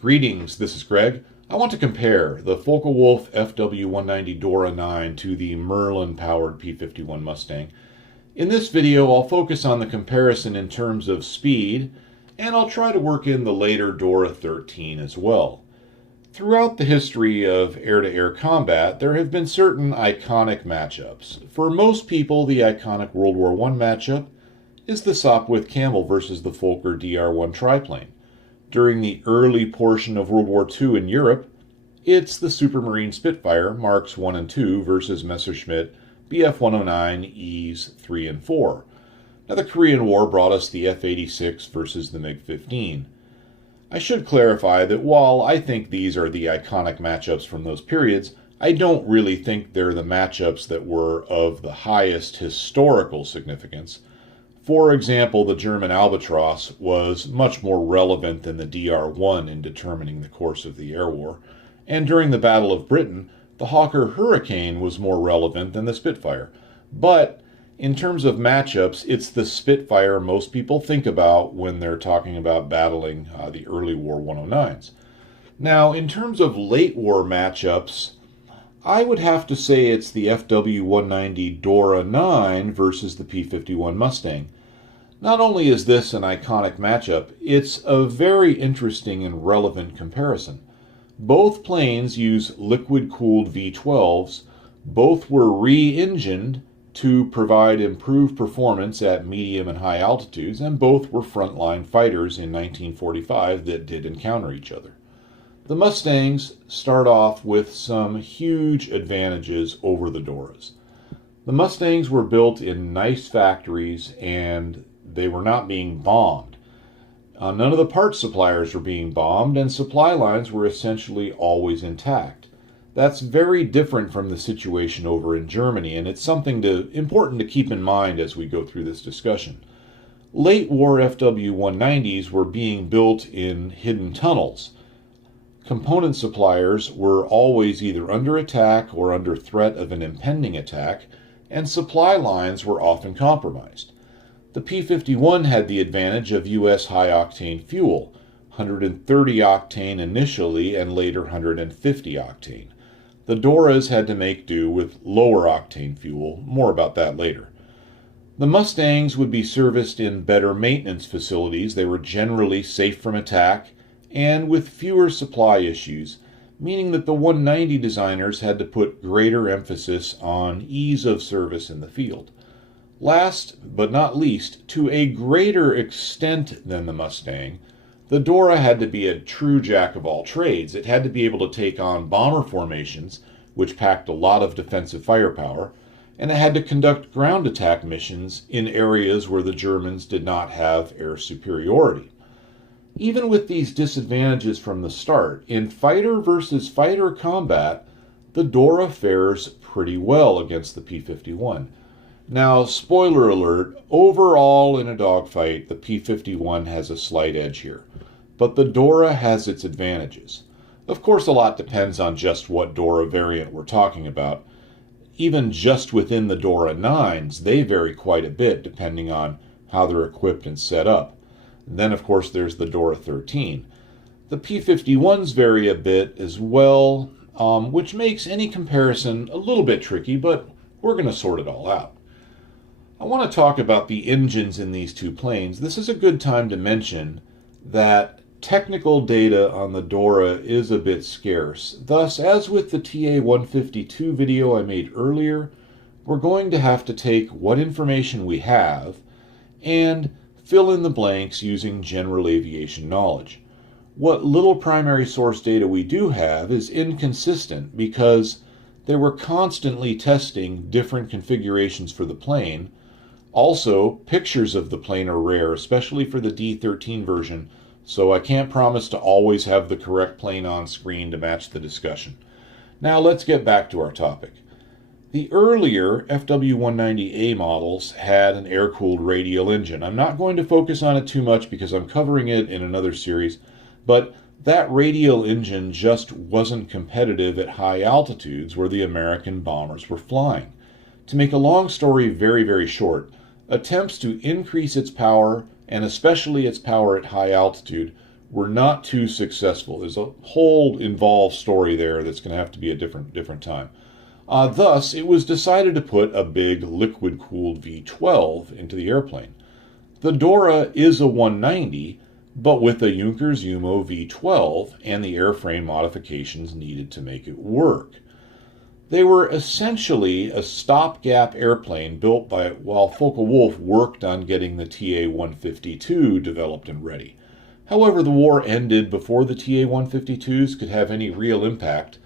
Greetings, this is Greg. I want to compare the Focke-Wulf FW190 Dora 9 to the Merlin-powered P-51 Mustang. In this video, I'll focus on the comparison in terms of speed, and I'll try to work in the later Dora 13 as well. Throughout the history of air-to-air combat, there have been certain iconic matchups. For most people, the iconic World War I matchup is the Sopwith-Campbell versus the Fokker DR-1 triplane. During the early portion of World War II in Europe, it's the Supermarine Spitfire Marks I and II versus Messerschmitt Bf-109Es 3 and 4. Now, the Korean War brought us the F-86 versus the MiG-15. I should clarify that while I think these are the iconic matchups from those periods, I don't really think they're the matchups that were of the highest historical significance. For example, the German Albatross was much more relevant than the DR-1 in determining the course of the air war, and during the Battle of Britain, the Hawker Hurricane was more relevant than the Spitfire. But in terms of matchups, it's the Spitfire most people think about when they're talking about battling the early war 109s. Now, in terms of late war matchups, I would have to say it's the FW190 Dora 9 versus the P-51 Mustang. Not only is this an iconic matchup, it's a very interesting and relevant comparison. Both planes use liquid-cooled V-12s. Both were re-engined to provide improved performance at medium and high altitudes, and both were frontline fighters in 1945 that did encounter each other. The Mustangs start off with some huge advantages over the Doras. The Mustangs were built in nice factories and they were not being bombed. None of the parts suppliers were being bombed, and supply lines were essentially always intact. That's very different from the situation over in Germany, and it's something important to keep in mind as we go through this discussion. Late war FW190s were being built in hidden tunnels. Component suppliers were always either under attack or under threat of an impending attack, and supply lines were often compromised. The P-51 had the advantage of U.S. high-octane fuel, 130 octane initially and later 150 octane. The Doras had to make do with lower octane fuel, more about that later. The Mustangs would be serviced in better maintenance facilities. They were generally safe from attack and with fewer supply issues, meaning that the 190 designers had to put greater emphasis on ease of service in the field. Last but not least, to a greater extent than the Mustang, the Dora had to be a true jack of all trades. It had to be able to take on bomber formations, which packed a lot of defensive firepower, and it had to conduct ground attack missions in areas where the Germans did not have air superiority. Even with these disadvantages from the start, in fighter versus fighter combat, the Dora fares pretty well against the P-51. Now, spoiler alert, overall in a dogfight, the P-51 has a slight edge here, but the Dora has its advantages. Of course, a lot depends on just what Dora variant we're talking about. Even just within the Dora 9s, they vary quite a bit depending on how they're equipped and set up. And then, of course, there's the Dora 13. The P-51s vary a bit as well, which makes any comparison a little bit tricky, but we're going to sort it all out. I want to talk about the engines in these two planes. This is a good time to mention that technical data on the Dora is a bit scarce. Thus, as with the TA-152 video I made earlier, we're going to have to take what information we have and fill in the blanks using general aviation knowledge. What little primary source data we do have is inconsistent because they were constantly testing different configurations for the plane. Also, pictures of the plane are rare, especially for the D-13 version, so I can't promise to always have the correct plane on screen to match the discussion. Now let's get back to our topic. The earlier FW190A models had an air-cooled radial engine. I'm not going to focus on it too much because I'm covering it in another series, but that radial engine just wasn't competitive at high altitudes where the American bombers were flying. To make a long story very, very short, attempts to increase its power, and especially its power at high altitude, were not too successful. There's a whole involved story there that's going to have to be a different time. Thus, it was decided to put a big liquid-cooled V12 into the airplane. The Dora is a 190, but with a Junkers Jumo V12 and the airframe modifications needed to make it work. They were essentially a stopgap airplane built while Focke-Wulf worked on getting the TA-152 developed and ready. However, the war ended before the TA-152s could have any real impact,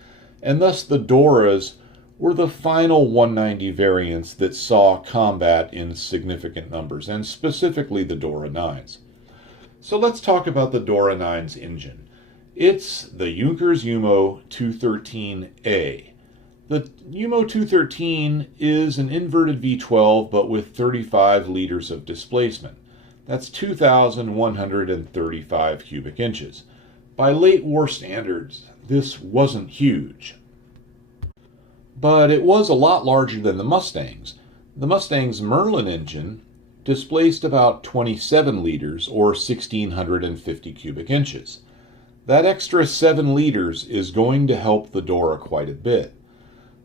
and thus the Doras were the final 190 variants that saw combat in significant numbers, and specifically the Dora 9s. So let's talk about the Dora 9's engine. It's the Junkers Jumo 213A. The Jumo 213 is an inverted V12, but with 35 liters of displacement. That's 2,135 cubic inches. By late war standards, this wasn't huge. But it was a lot larger than the Mustangs. The Mustang's Merlin engine displaced about 27 liters, or 1,650 cubic inches. That extra 7 liters is going to help the Dora quite a bit.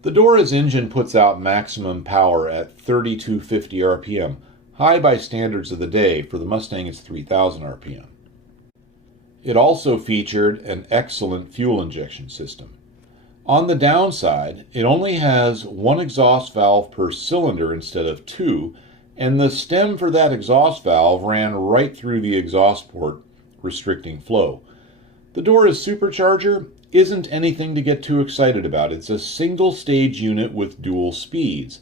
The Dora's engine puts out maximum power at 3,250 RPM, high by standards of the day. For the Mustang, it's 3,000 RPM. It also featured an excellent fuel injection system. On the downside, it only has one exhaust valve per cylinder instead of two, and the stem for that exhaust valve ran right through the exhaust port, restricting flow. The Dora's supercharger isn't anything to get too excited about. It's a single-stage unit with dual speeds.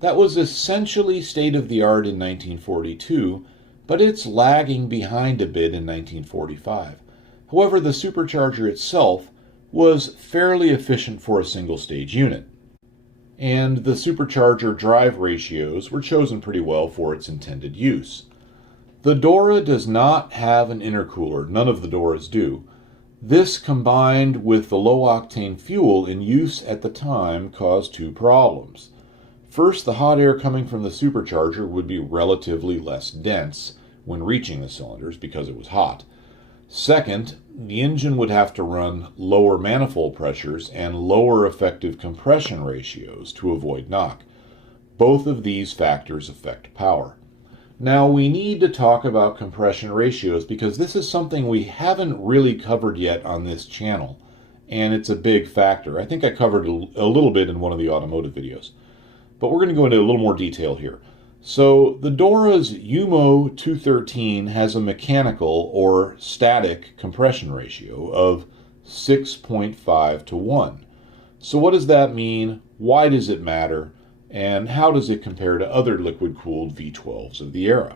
That was essentially state-of-the-art in 1942, but it's lagging behind a bit in 1945. However, the supercharger itself was fairly efficient for a single-stage unit, and the supercharger drive ratios were chosen pretty well for its intended use. The Dora does not have an intercooler. None of the Doras do. This, combined with the low-octane fuel in use at the time, caused two problems. First, the hot air coming from the supercharger would be relatively less dense when reaching the cylinders because it was hot. Second, the engine would have to run lower manifold pressures and lower effective compression ratios to avoid knock. Both of these factors affect power. Now, we need to talk about compression ratios because this is something we haven't really covered yet on this channel, and it's a big factor. I think I covered a little bit in one of the automotive videos, but we're going to go into a little more detail here. So the Dora's Jumo 213 has a mechanical or static compression ratio of 6.5 to 1. So what does that mean? Why does it matter? And how does it compare to other liquid-cooled V12s of the era?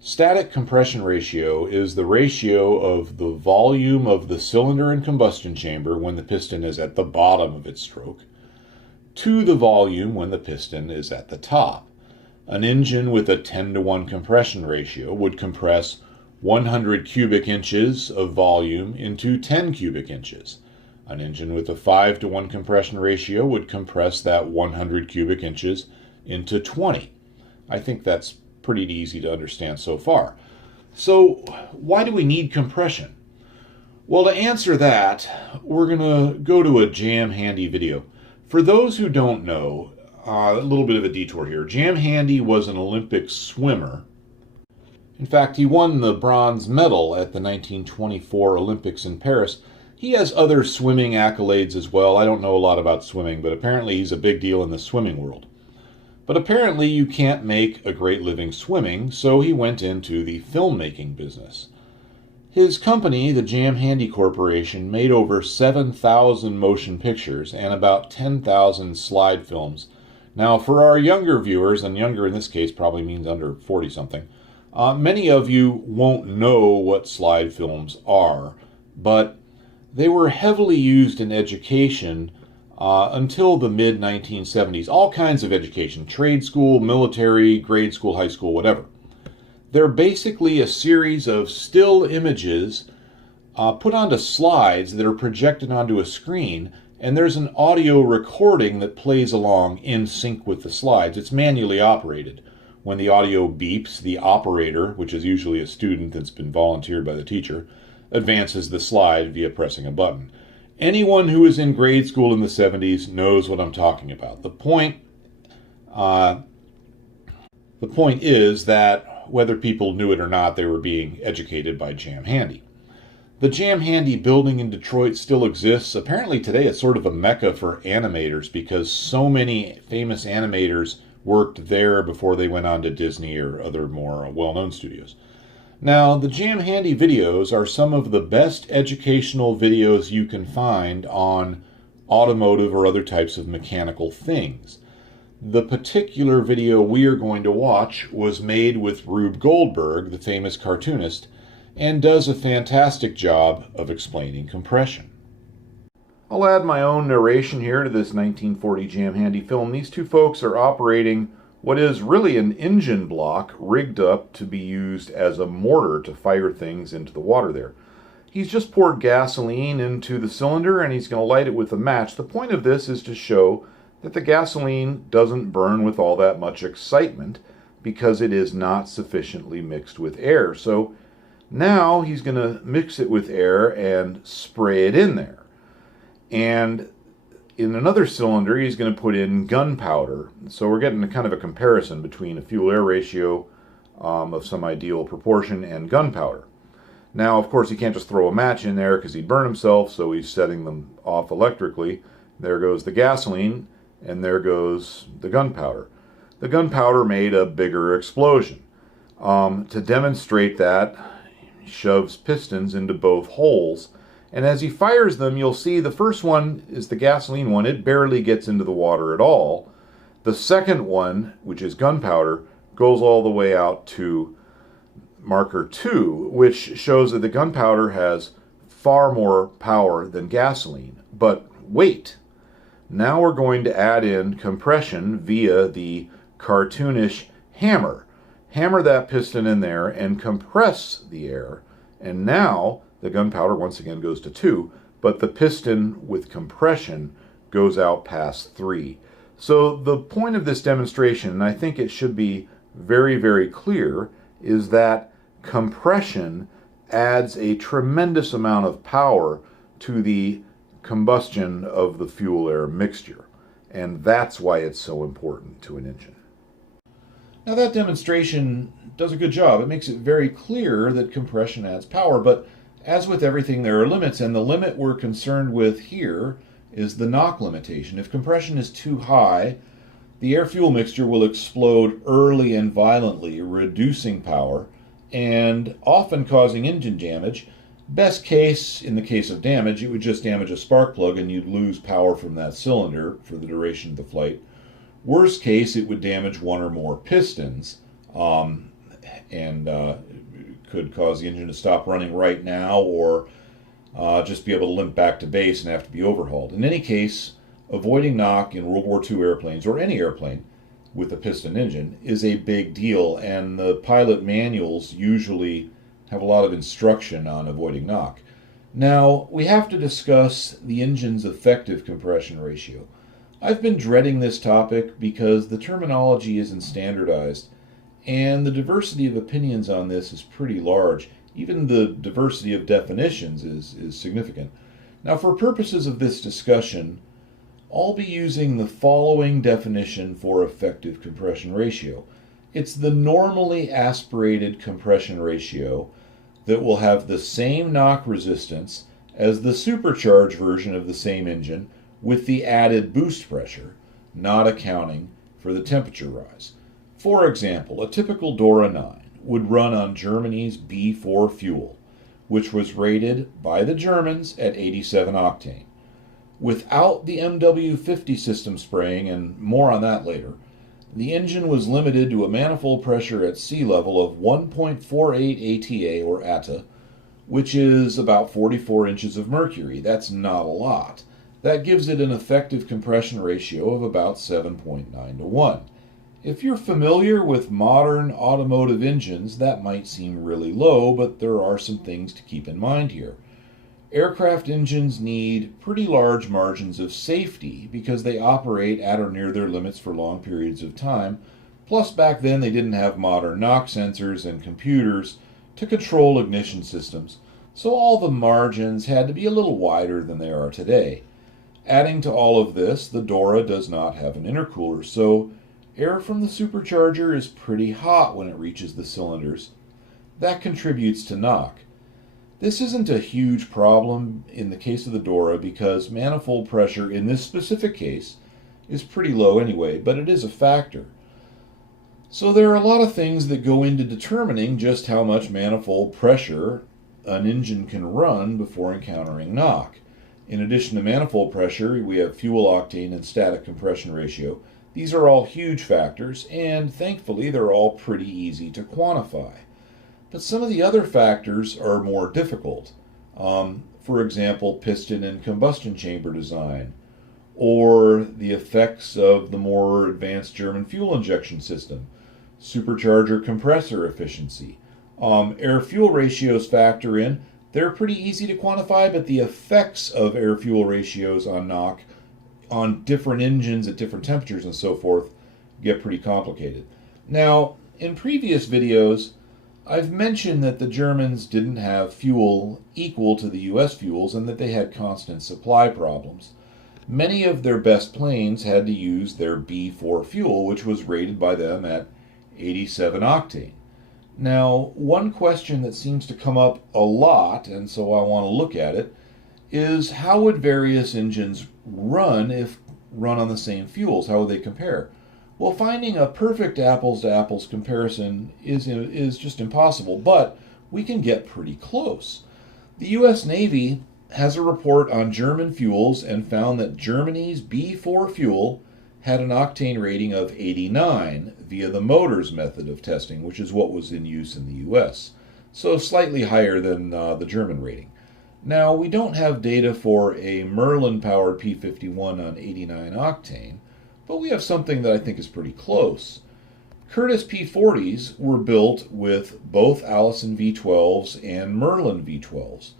Static compression ratio is the ratio of the volume of the cylinder and combustion chamber when the piston is at the bottom of its stroke to the volume when the piston is at the top. An engine with a 10 to 1 compression ratio would compress 100 cubic inches of volume into 10 cubic inches. An engine with a 5 to 1 compression ratio would compress that 100 cubic inches into 20. I think that's pretty easy to understand so far. So why do we need compression? Well, to answer that, we're going to go to a Jam Handy video. For those who don't know, a little bit of a detour here. Jam Handy was an Olympic swimmer. In fact, he won the bronze medal at the 1924 Olympics in Paris. He has other swimming accolades as well. I don't know a lot about swimming, but apparently he's a big deal in the swimming world. But apparently you can't make a great living swimming, so he went into the filmmaking business. His company, the Jam Handy Corporation, made over 7,000 motion pictures and about 10,000 slide films. Now, for our younger viewers, and younger in this case probably means under 40-something, many of you won't know what slide films are, but they were heavily used in education until the mid-1970s. All kinds of education, trade school, military, grade school, high school, whatever. They're basically a series of still images put onto slides that are projected onto a screen, and there's an audio recording that plays along in sync with the slides. It's manually operated. When the audio beeps, the operator, which is usually a student that's been volunteered by the teacher, advances the slide via pressing a button. Anyone who was in grade school in the 70s knows what I'm talking about. The point is that whether people knew it or not, they were being educated by Jam Handy. The Jam Handy building in Detroit still exists. Apparently today it's sort of a mecca for animators because so many famous animators worked there before they went on to Disney or other more well-known studios. Now, the Jam Handy videos are some of the best educational videos you can find on automotive or other types of mechanical things. The particular video we are going to watch was made with Rube Goldberg, the famous cartoonist, and does a fantastic job of explaining compression. I'll add my own narration here to this 1940 Jam Handy film. These two folks are operating what is really an engine block rigged up to be used as a mortar to fire things into the water there. He's just poured gasoline into the cylinder and he's going to light it with a match. The point of this is to show that the gasoline doesn't burn with all that much excitement because it is not sufficiently mixed with air. So now he's going to mix it with air and spray it in there. And in another cylinder, he's going to put in gunpowder. So we're getting a kind of a comparison between a fuel-air ratio of some ideal proportion and gunpowder. Now, of course, he can't just throw a match in there because he'd burn himself, so he's setting them off electrically. There goes the gasoline, and there goes the gunpowder. The gunpowder made a bigger explosion. To demonstrate that, he shoves pistons into both holes. And as he fires them, you'll see the first one is the gasoline one. It barely gets into the water at all. The second one, which is gunpowder, goes all the way out to marker 2, which shows that the gunpowder has far more power than gasoline. But wait, now we're going to add in compression via the cartoonish hammer. Hammer that piston in there and compress the air. And now the gunpowder once again goes to 2, but the piston with compression goes out past 3. So the point of this demonstration, and I think it should be very, very clear, is that compression adds a tremendous amount of power to the combustion of the fuel-air mixture. And that's why it's so important to an engine. Now that demonstration does a good job. It makes it very clear that compression adds power, but as with everything, there are limits, and the limit we're concerned with here is the knock limitation. If compression is too high, the air-fuel mixture will explode early and violently, reducing power and often causing engine damage. Best case, in the case of damage, it would just damage a spark plug and you'd lose power from that cylinder for the duration of the flight. Worst case, it would damage one or more pistons and could cause the engine to stop running right now or just be able to limp back to base and have to be overhauled. In any case, avoiding knock in World War II airplanes, or any airplane with a piston engine, is a big deal, and the pilot manuals usually have a lot of instruction on avoiding knock. Now, we have to discuss the engine's effective compression ratio. I've been dreading this topic because the terminology isn't standardized, and the diversity of opinions on this is pretty large. Even the diversity of definitions is significant. Now, for purposes of this discussion, I'll be using the following definition for effective compression ratio. It's the normally aspirated compression ratio that will have the same knock resistance as the supercharged version of the same engine with the added boost pressure, not accounting for the temperature rise. For example, a typical Dora 9 would run on Germany's B4 fuel, which was rated by the Germans at 87 octane. Without the MW50 system spraying, and more on that later, the engine was limited to a manifold pressure at sea level of 1.48 ATA or ATA, which is about 44 inches of mercury. That's not a lot. That gives it an effective compression ratio of about 7.9 to 1. If you're familiar with modern automotive engines, that might seem really low, but there are some things to keep in mind here. Aircraft engines need pretty large margins of safety because they operate at or near their limits for long periods of time, Plus, back then they didn't have modern knock sensors and computers to control ignition systems, so all the margins had to be a little wider than they are today. Adding to all of this, the Dora does not have an intercooler, so air from the supercharger is pretty hot when it reaches the cylinders. That contributes to knock. This isn't a huge problem in the case of the Dora because manifold pressure in this specific case is pretty low anyway, but it is a factor. So there are a lot of things that go into determining just how much manifold pressure an engine can run before encountering knock. In addition to manifold pressure, we have fuel octane and static compression ratio. These are all huge factors, and thankfully they're all pretty easy to quantify. But some of the other factors are more difficult. For example, piston and combustion chamber design, or the effects of the more advanced German fuel injection system, supercharger compressor efficiency. Air-fuel ratios factor in. They're pretty easy to quantify, but the effects of air-fuel ratios on knock on different engines at different temperatures and so forth get pretty complicated. Now, in previous videos, I've mentioned that the Germans didn't have fuel equal to the US fuels and that they had constant supply problems. Many of their best planes had to use their B4 fuel, which was rated by them at 87 octane. Now, one question that seems to come up a lot, and so I want to look at it, is how would various engines run if run on the same fuels? How would they compare? Well, finding a perfect apples-to-apples comparison is just impossible, but we can get pretty close. The U.S. Navy has a report on German fuels and found that Germany's B4 fuel had an octane rating of 89 via the motors method of testing, which is what was in use in the U.S., so slightly higher than the German rating. Now, we don't have data for a Merlin-powered P-51 on 89 octane, but we have something that I think is pretty close. Curtiss P-40s were built with both Allison V12s and Merlin V12s.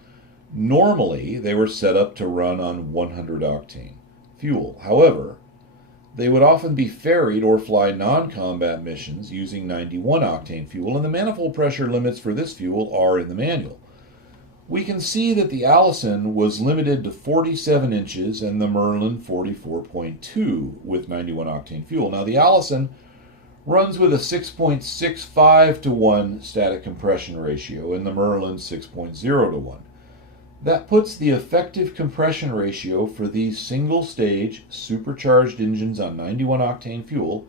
Normally, they were set up to run on 100 octane fuel. However, they would often be ferried or fly non-combat missions using 91 octane fuel, and the manifold pressure limits for this fuel are in the manual. We can see that the Allison was limited to 47 inches and the Merlin 44.2 with 91 octane fuel. Now, the Allison runs with a 6.65 to 1 static compression ratio and the Merlin 6.0 to 1. That puts the effective compression ratio for these single-stage supercharged engines on 91 octane fuel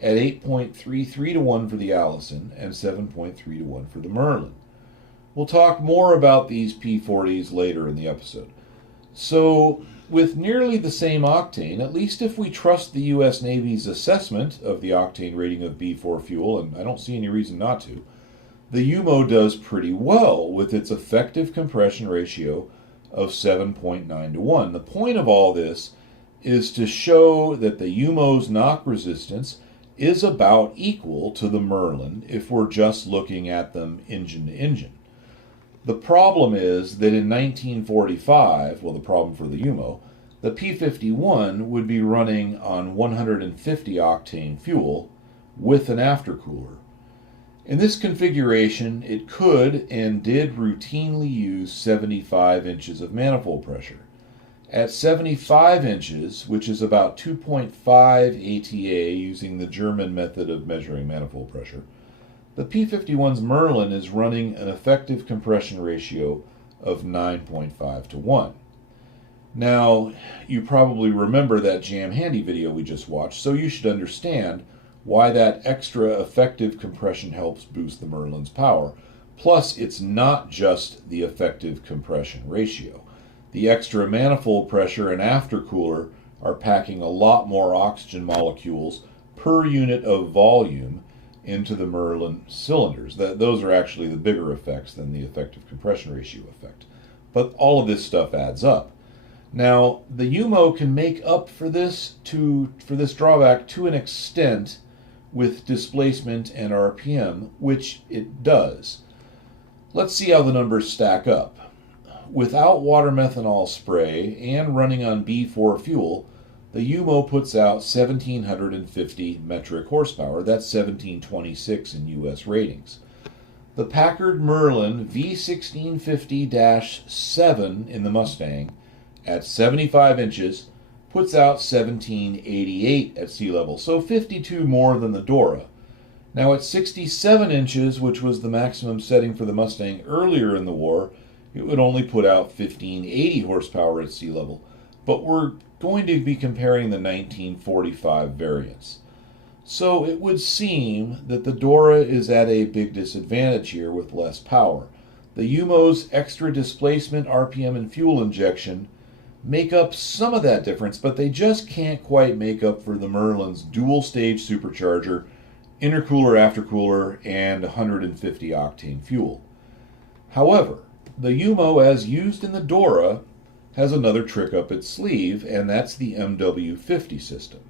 at 8.33 to 1 for the Allison and 7.3 to 1 for the Merlin. We'll talk more about these P40s later in the episode. So, with nearly the same octane, at least if we trust the U.S. Navy's assessment of the octane rating of B4 fuel, and I don't see any reason not to, the Jumo does pretty well with its effective compression ratio of 7.9 to 1. The point of all this is to show that the Jumo's knock resistance is about equal to the Merlin if we're just looking at them engine to engine. The problem is that in 1945, well, the problem for the Jumo, the P-51 would be running on 150 octane fuel with an aftercooler. In this configuration, it could and did routinely use 75 inches of manifold pressure. At 75 inches, which is about 2.5 ATA using the German method of measuring manifold pressure, the P-51's Merlin is running an effective compression ratio of 9.5 to 1. Now, you probably remember that Jam Handy video we just watched, so you should understand why that extra effective compression helps boost the Merlin's power. Plus, it's not just the effective compression ratio. The extra manifold pressure and aftercooler are packing a lot more oxygen molecules per unit of volume into the Merlin cylinders. Those are actually the bigger effects than the effective compression ratio effect. But all of this stuff adds up. Now, the Jumo can make up for this drawback to an extent with displacement and RPM, which it does. Let's see how the numbers stack up. Without water methanol spray and running on B4 fuel, The Jumo puts out 1,750 metric horsepower. That's 1,726 in US ratings. The Packard Merlin V1650-7 in the Mustang at 75 inches puts out 1,788 at sea level, so 52 more than the Dora. Now at 67 inches, which was the maximum setting for the Mustang earlier in the war, it would only put out 1,580 horsepower at sea level. But we're going to be comparing the 1945 variants. So it would seem that the Dora is at a big disadvantage here with less power. The Jumo's extra displacement, RPM, and fuel injection make up some of that difference, but they just can't quite make up for the Merlin's dual-stage supercharger, intercooler, aftercooler, and 150 octane fuel. However, the Jumo, as used in the Dora, has another trick up its sleeve, and that's the MW50 system.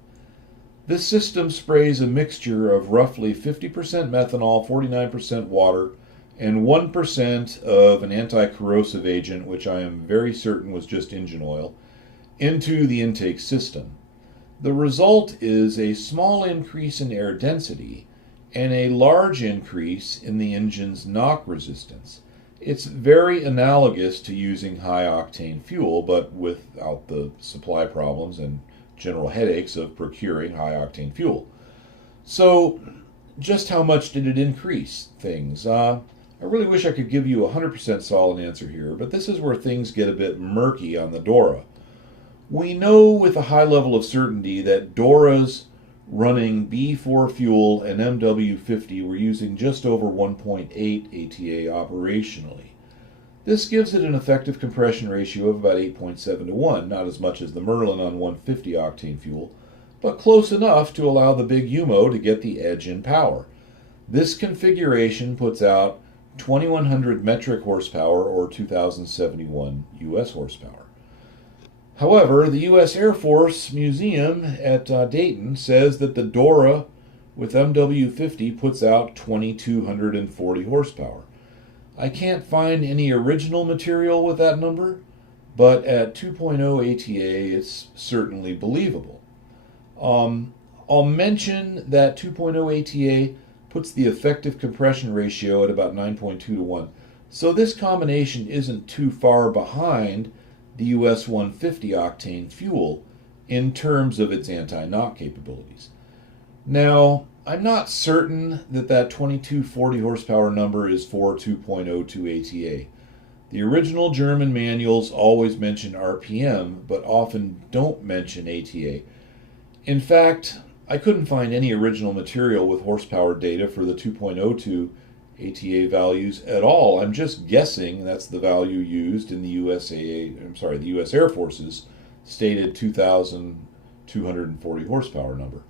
This system sprays a mixture of roughly 50% methanol, 49% water, and 1% of an anti-corrosive agent, which I am very certain was just engine oil, into the intake system. The result is a small increase in air density and a large increase in the engine's knock resistance. It's very analogous to using high-octane fuel, but without the supply problems and general headaches of procuring high-octane fuel. So, just how much did it increase things? I really wish I could give you a 100% solid answer here, but this is where things get a bit murky on the Dora. We know with a high level of certainty that Doras running B4 fuel and MW50 were using just over 1.8 ATA operationally. This gives it an effective compression ratio of about 8.7 to 1, not as much as the Merlin on 150 octane fuel, but close enough to allow the big Jumo to get the edge in power. This configuration puts out 2,100 metric horsepower or 2,071 US horsepower. However, the U.S. Air Force Museum at Dayton says that the Dora with MW50 puts out 2,240 horsepower. I can't find any original material with that number, but at 2.0 ATA it's certainly believable. I'll mention that 2.0 ATA puts the effective compression ratio at about 9.2 to 1, so this combination isn't too far behind the US 150 octane fuel in terms of its anti-knock capabilities. Now, I'm not certain that 2240 horsepower number is for 2.02 ATA. The original German manuals always mention RPM, but often don't mention ATA. In fact, I couldn't find any original material with horsepower data for the 2.02 ATA values at all. I'm just guessing that's the value used in the US Air Force's stated 2,240 horsepower number.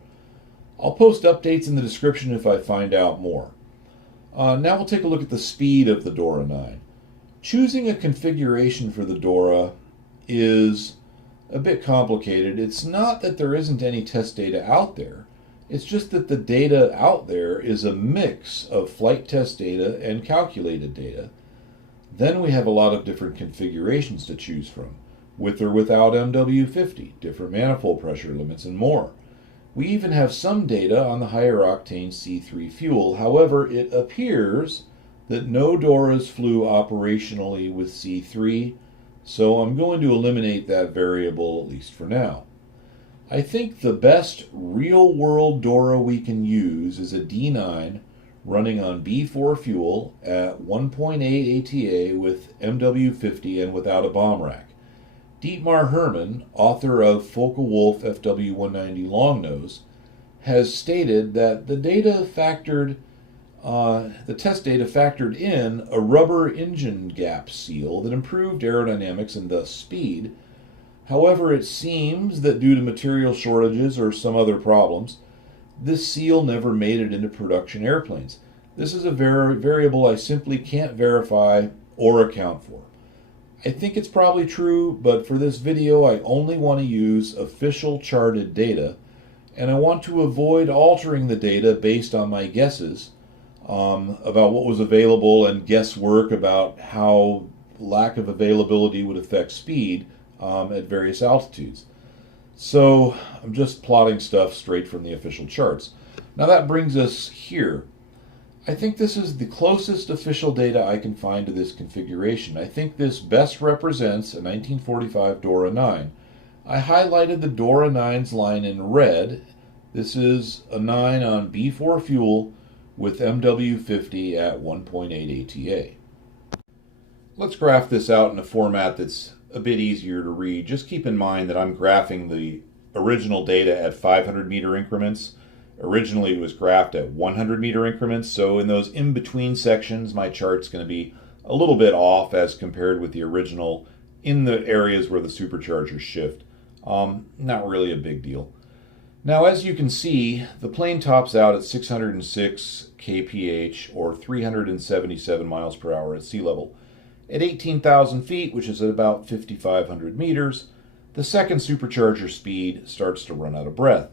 I'll post updates in the description if I find out more. Now we'll take a look at the speed of the Dora 9. Choosing a configuration for the Dora is a bit complicated. It's not that there isn't any test data out there. It's just that the data out there is a mix of flight test data and calculated data. Then we have a lot of different configurations to choose from, with or without MW50, different manifold pressure limits, and more. We even have some data on the higher octane C3 fuel. However, it appears that no Doras flew operationally with C3, so I'm going to eliminate that variable, at least for now. I think the best real-world Dora we can use is a D-9 running on B4 fuel at 1.8 ATA with MW50 and without a bomb rack. Dietmar Hermann, author of Focke-Wulf Fw190 Longnose, has stated that the test data factored in a rubber engine gap seal that improved aerodynamics and thus speed. However, it seems that due to material shortages or some other problems, this seal never made it into production airplanes. This is a variable I simply can't verify or account for. I think it's probably true, but for this video I only want to use official charted data, and I want to avoid altering the data based on my guesses about what was available and guesswork about how lack of availability would affect speed at various altitudes. So I'm just plotting stuff straight from the official charts. Now that brings us here. I think this is the closest official data I can find to this configuration. I think this best represents a 1945 Dora 9. I highlighted the Dora 9's line in red. This is a 9 on B4 fuel with MW50 at 1.8 ATA. Let's graph this out in a format that's a bit easier to read. Just keep in mind that I'm graphing the original data at 500 meter increments. Originally it was graphed at 100 meter increments, so in those in-between sections my chart's going to be a little bit off as compared with the original in the areas where the superchargers shift. Not really a big deal. Now, as you can see, the plane tops out at 606 kph or 377 miles per hour at sea level. At 18,000 feet, which is at about 5,500 meters, the second supercharger speed starts to run out of breath.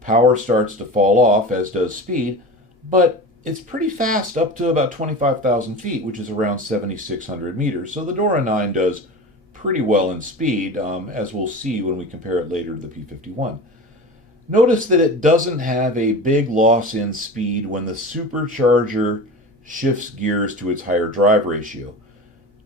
Power starts to fall off, as does speed, but it's pretty fast up to about 25,000 feet, which is around 7,600 meters. So the Dora 9 does pretty well in speed, as we'll see when we compare it later to the P-51. Notice that it doesn't have a big loss in speed when the supercharger shifts gears to its higher drive ratio.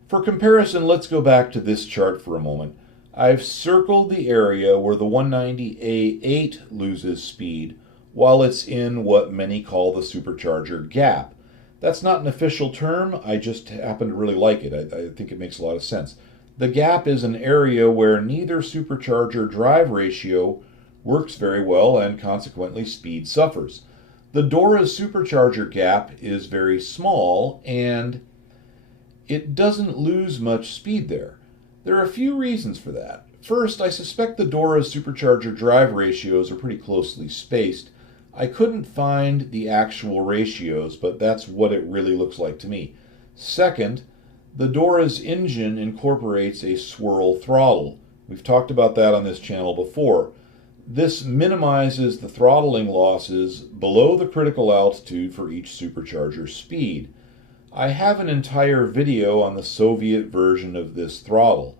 For comparison, let's go back to this chart for a moment. I've circled the area where the 190A8 loses speed while it's in what many call the supercharger gap. That's not an official term, I just happen to really like it. I think it makes a lot of sense. The gap is an area where neither supercharger drive ratio works very well and consequently speed suffers. The Dora's supercharger gap is very small and it doesn't lose much speed there. There are a few reasons for that. First, I suspect the Dora's supercharger drive ratios are pretty closely spaced. I couldn't find the actual ratios, but that's what it really looks like to me. Second, the Dora's engine incorporates a swirl throttle. We've talked about that on this channel before. This minimizes the throttling losses below the critical altitude for each supercharger speed. I have an entire video on the Soviet version of this throttle,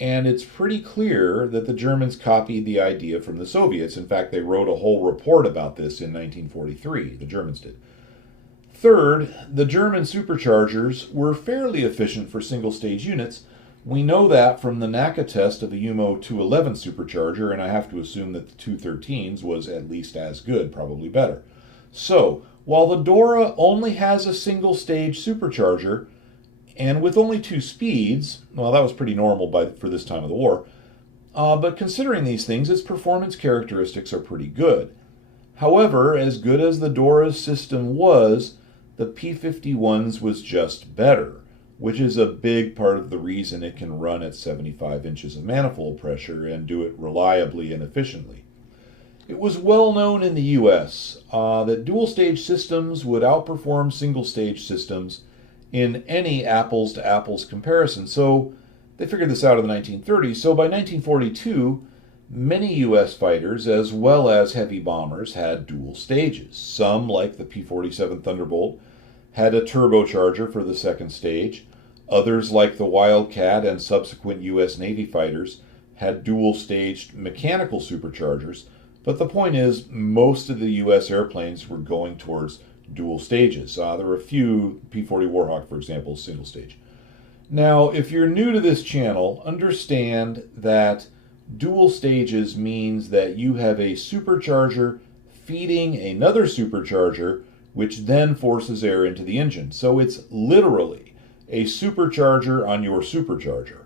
and it's pretty clear that the Germans copied the idea from the Soviets. In fact, they wrote a whole report about this in 1943, the Germans did. Third, the German superchargers were fairly efficient for single-stage units. We know that from the NACA test of the Jumo 211 supercharger, and I have to assume that the 213's was at least as good, probably better. So, while the Dora only has a single-stage supercharger, and with only 2 speeds, well, that was pretty normal for this time of the war, but considering these things, its performance characteristics are pretty good. However, as good as the Dora's system was, the P-51's was just better, which is a big part of the reason it can run at 75 inches of manifold pressure and do it reliably and efficiently. It was well known in the US that dual-stage systems would outperform single-stage systems in any apples-to-apples comparison, so they figured this out in the 1930s. So by 1942, many US fighters, as well as heavy bombers, had dual stages. Some, like the P-47 Thunderbolt, had a turbocharger for the second stage. Others, like the Wildcat and subsequent US Navy fighters, had dual-staged mechanical superchargers. But the point is, most of the U.S. airplanes were going towards dual stages. There were a few, P-40 Warhawk, for example, single stage. Now, if you're new to this channel, understand that dual stages means that you have a supercharger feeding another supercharger, which then forces air into the engine. So it's literally a supercharger on your supercharger.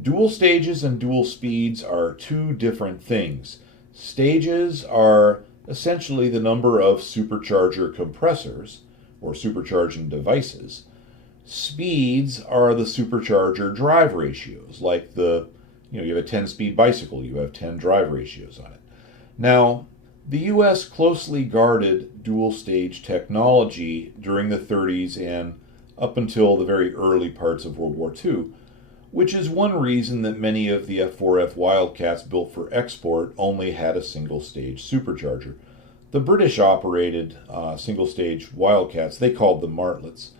Dual stages and dual speeds are two different things. Stages are essentially the number of supercharger compressors or supercharging devices. Speeds are the supercharger drive ratios, like you have a 10-speed bicycle, you have 10 drive ratios on it. Now, the U.S. closely guarded dual-stage technology during the 30s and up until the very early parts of World War II, which is one reason that many of the F4F Wildcats built for export only had a single-stage supercharger. The British operated single-stage Wildcats. They called them martlets.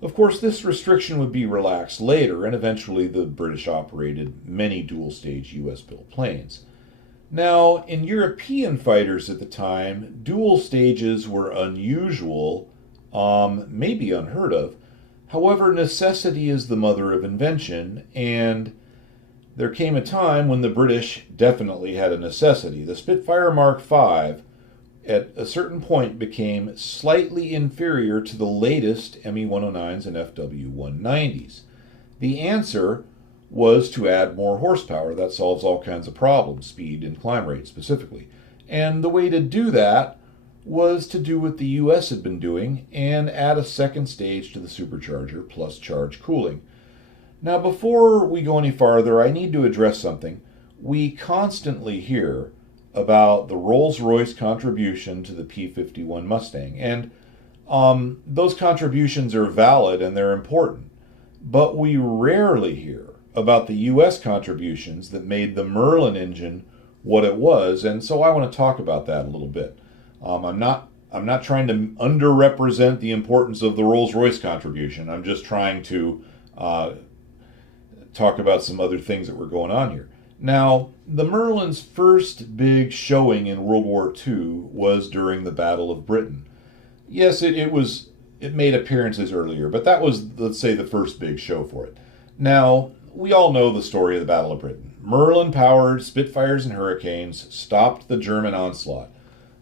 Of course, this restriction would be relaxed later, and eventually the British operated many dual-stage U.S.-built planes. Now, in European fighters at the time, dual stages were unusual, maybe unheard of. However, necessity is the mother of invention, and there came a time when the British definitely had a necessity. The Spitfire Mark V, at a certain point, became slightly inferior to the latest Me-109s and Fw-190s. The answer was to add more horsepower. That solves all kinds of problems, speed and climb rate specifically. And the way to do that was to do what the US had been doing and add a second stage to the supercharger plus charge cooling. Now, before we go any farther, I need to address something. We constantly hear about the Rolls-Royce contribution to the P-51 Mustang, and those contributions are valid and they're important, but we rarely hear about the U.S. contributions that made the Merlin engine what it was, and so I want to talk about that a little bit. I'm not trying to underrepresent the importance of the Rolls-Royce contribution. I'm just trying to talk about some other things that were going on here. Now, the Merlin's first big showing in World War II was during the Battle of Britain. Yes, it made appearances earlier, but that was, let's say, the first big show for it. Now, we all know the story of the Battle of Britain. Merlin-powered Spitfires and Hurricanes stopped the German onslaught.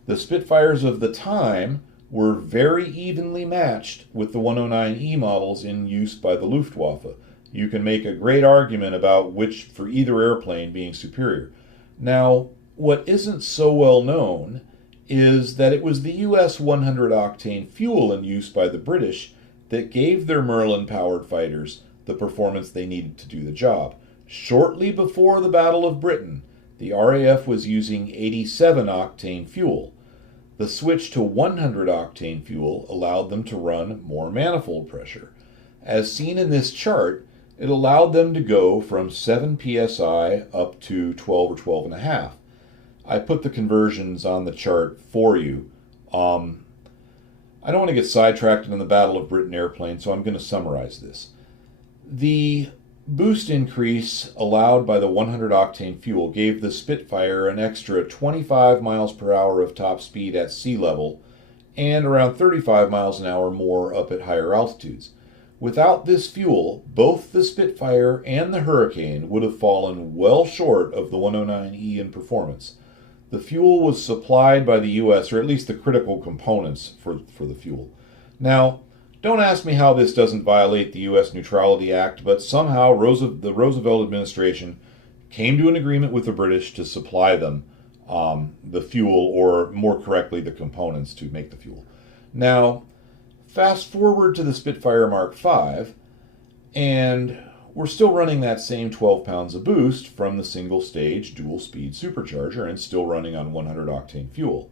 The Spitfires of the time were very evenly matched with the 109E models in use by the Luftwaffe. You can make a great argument about which for either airplane being superior. Now, what isn't so well known is that it was the US 100-octane fuel in use by the British that gave their Merlin-powered fighters the performance they needed to do the job. Shortly before the Battle of Britain, the RAF was using 87-octane fuel. The switch to 100-octane fuel allowed them to run more manifold pressure. As seen in this chart, it allowed them to go from 7 psi up to 12 or 12.5. I put the conversions on the chart for you. I don't want to get sidetracked on the Battle of Britain airplane, so I'm going to summarize this. The boost increase allowed by the 100-octane fuel gave the Spitfire an extra 25 miles per hour of top speed at sea level and around 35 miles an hour more up at higher altitudes. Without this fuel, both the Spitfire and the Hurricane would have fallen well short of the 109E in performance. The fuel was supplied by the U.S., or at least the critical components for the fuel. Now, don't ask me how this doesn't violate the U.S. Neutrality Act, but somehow the Roosevelt administration came to an agreement with the British to supply them the fuel, or more correctly, the components to make the fuel. Now, fast forward to the Spitfire Mark V, and we're still running that same 12 pounds of boost from the single-stage dual-speed supercharger and still running on 100-octane fuel.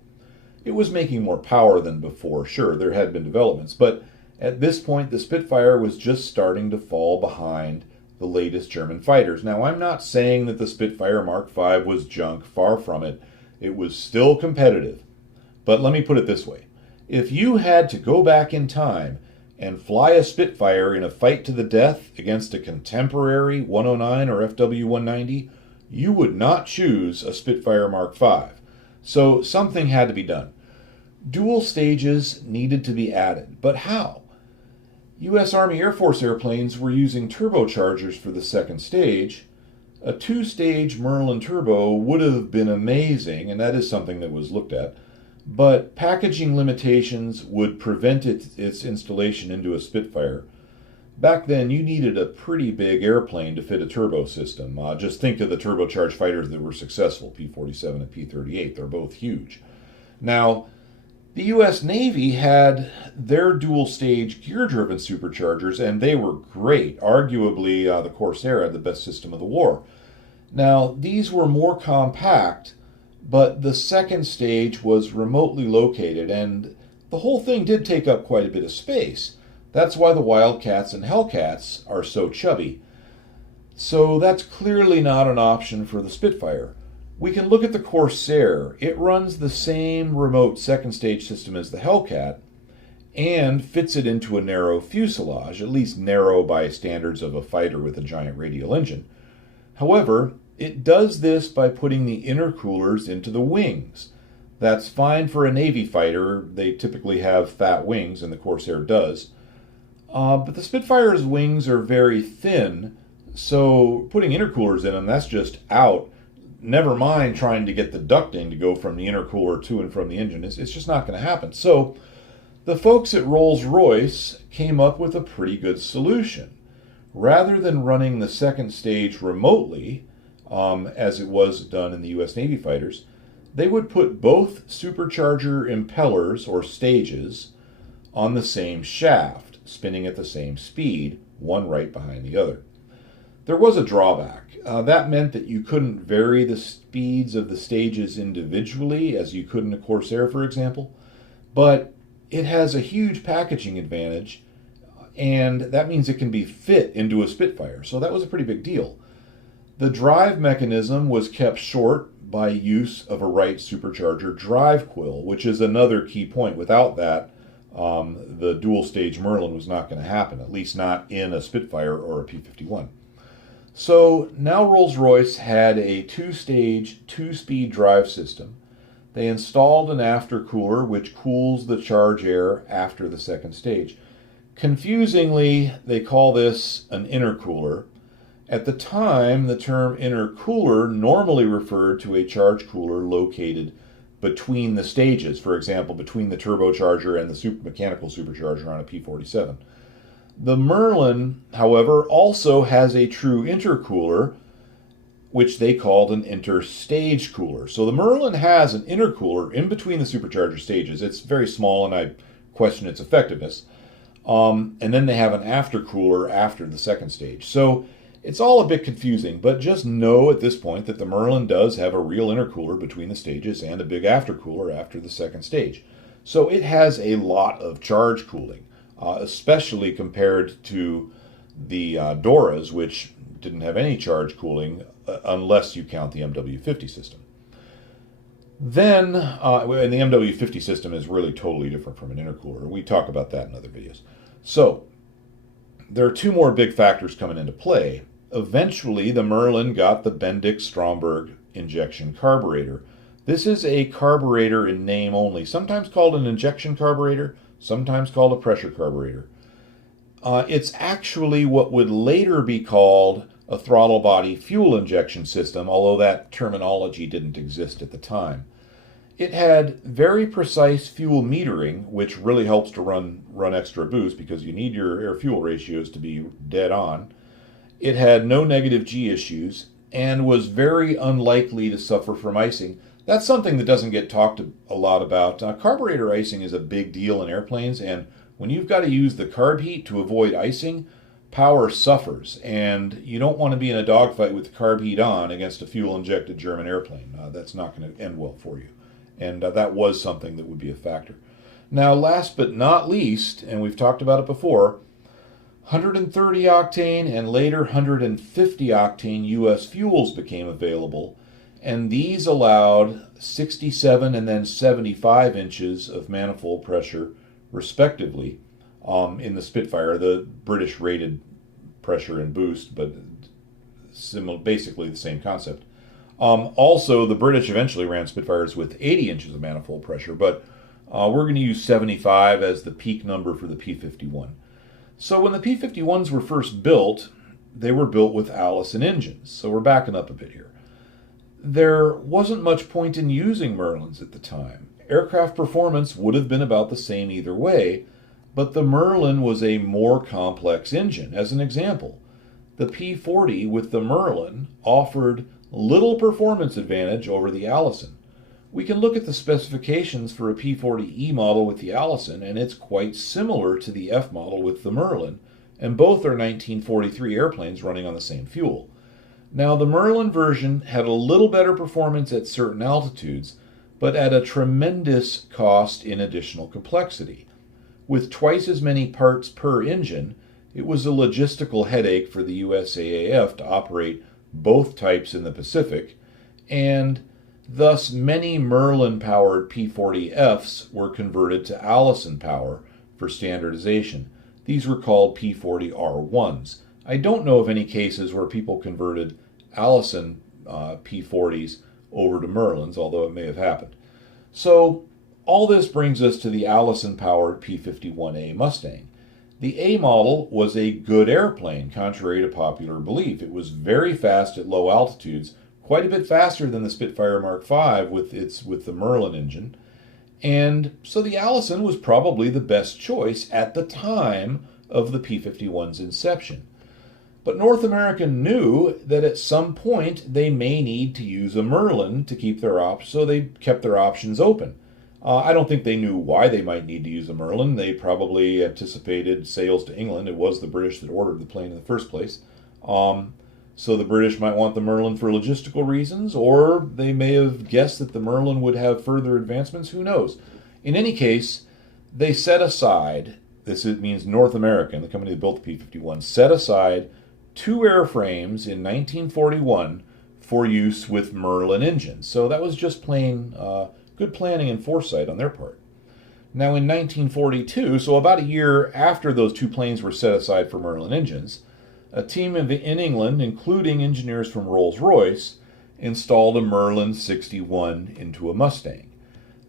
It was making more power than before, sure, there had been developments, but at this point the Spitfire was just starting to fall behind the latest German fighters. Now, I'm not saying that the Spitfire Mark V was junk, far from it. It was still competitive. But let me put it this way. If you had to go back in time and fly a Spitfire in a fight to the death against a contemporary 109 or FW-190, you would not choose a Spitfire Mark V. So something had to be done. Dual stages needed to be added, but how? U.S. Army Air Force airplanes were using turbochargers for the second stage. A two-stage Merlin turbo would have been amazing, and that is something that was looked at. But packaging limitations would prevent its installation into a Spitfire. Back then, you needed a pretty big airplane to fit a turbo system. Just think of the turbocharged fighters that were successful, P-47 and P-38. They're both huge. Now, the U.S. Navy had their dual-stage gear-driven superchargers, and they were great. Arguably, the Corsair had the best system of the war. Now, these were more compact, but the second stage was remotely located, and the whole thing did take up quite a bit of space. That's why the Wildcats and Hellcats are so chubby. So that's clearly not an option for the Spitfire. We can look at the Corsair. It runs the same remote second stage system as the Hellcat and fits it into a narrow fuselage, at least narrow by standards of a fighter with a giant radial engine. However, It does this by putting the intercoolers into the wings. That's fine for a Navy fighter. They typically have fat wings, and the Corsair does. But the Spitfire's wings are very thin, so putting intercoolers in them, that's just out. Never mind trying to get the ducting to go from the intercooler to and from the engine. It's just not going to happen. So the folks at Rolls-Royce came up with a pretty good solution. Rather than running the second stage remotely, as it was done in the U.S. Navy fighters, they would put both supercharger impellers, or stages, on the same shaft, spinning at the same speed, one right behind the other. There was a drawback. That meant that you couldn't vary the speeds of the stages individually, as you could in a Corsair, for example, but it has a huge packaging advantage, and that means it can be fit into a Spitfire, so that was a pretty big deal. The drive mechanism was kept short by use of a Wright supercharger drive quill, which is another key point. Without that, the dual-stage Merlin was not going to happen, at least not in a Spitfire or a P-51. So now Rolls-Royce had a two-stage, two-speed drive system. They installed an aftercooler, which cools the charge air after the second stage. Confusingly, they call this an intercooler. At the time, the term intercooler normally referred to a charge cooler located between the stages, for example, between the turbocharger and the mechanical supercharger on a P-47. The Merlin, however, also has a true intercooler, which they called an interstage cooler. So the Merlin has an intercooler in between the supercharger stages. It's very small, and I question its effectiveness. And then they have an aftercooler after the second stage. So it's all a bit confusing, but just know at this point that the Merlin does have a real intercooler between the stages and a big aftercooler after the second stage. So it has a lot of charge cooling, especially compared to the Doras, which didn't have any charge cooling unless you count the MW50 system. Then, and the MW50 system is really totally different from an intercooler. We talk about that in other videos. So there are two more big factors coming into play. Eventually, the Merlin got the Bendix-Stromberg injection carburetor. This is a carburetor in name only, sometimes called an injection carburetor, sometimes called a pressure carburetor. It's actually what would later be called a throttle body fuel injection system, although that terminology didn't exist at the time. It had very precise fuel metering, which really helps to run extra boost because you need your air-fuel ratios to be dead on. It had no negative G issues and was very unlikely to suffer from icing. That's something that doesn't get talked a lot about. Carburetor icing is a big deal in airplanes, and when you've got to use the carb heat to avoid icing, power suffers, and you don't want to be in a dogfight with the carb heat on against a fuel-injected German airplane. That's not going to end well for you, and that was something that would be a factor. Now, last but not least, and we've talked about it before, 130 octane and later 150 octane U.S. fuels became available, and these allowed 67 and then 75 inches of manifold pressure, respectively, in the Spitfire, the British rated pressure and boost, but basically the same concept. Also, the British eventually ran Spitfires with 80 inches of manifold pressure, but we're going to use 75 as the peak number for the P-51. So when the P-51s were first built, they were built with Allison engines. So we're backing up a bit here. There wasn't much point in using Merlins at the time. Aircraft performance would have been about the same either way, but the Merlin was a more complex engine. As an example, the P-40 with the Merlin offered little performance advantage over the Allison. We can look at the specifications for a P-40E model with the Allison, and it's quite similar to the F model with the Merlin, and both are 1943 airplanes running on the same fuel. Now, the Merlin version had a little better performance at certain altitudes, but at a tremendous cost in additional complexity. With twice as many parts per engine, it was a logistical headache for the USAAF to operate both types in the Pacific, and thus many Merlin-powered P-40Fs were converted to Allison power for standardization. These were called P-40R1s. I don't know of any cases where people converted Allison P-40s over to Merlins, although it may have happened. So all this brings us to the Allison-powered P-51A Mustang. The A model was a good airplane, contrary to popular belief. It was very fast at low altitudes, quite a bit faster than the Spitfire Mark V with the Merlin engine. And so the Allison was probably the best choice at the time of the P-51's inception. But North America knew that at some point they may need to use a Merlin to keep their so they kept their options open. I don't think they knew why they might need to use a Merlin. They probably anticipated sales to England. It was the British that ordered the plane in the first place. So the British might want the Merlin for logistical reasons, or they may have guessed that the Merlin would have further advancements. Who knows? In any case, they set aside, this means North American, the company that built the P-51, set aside 2 airframes in 1941 for use with Merlin engines. So that was just plain good planning and foresight on their part. Now in 1942, so about a year after those 2 planes were set aside for Merlin engines, a team in England, including engineers from Rolls-Royce, installed a Merlin 61 into a Mustang.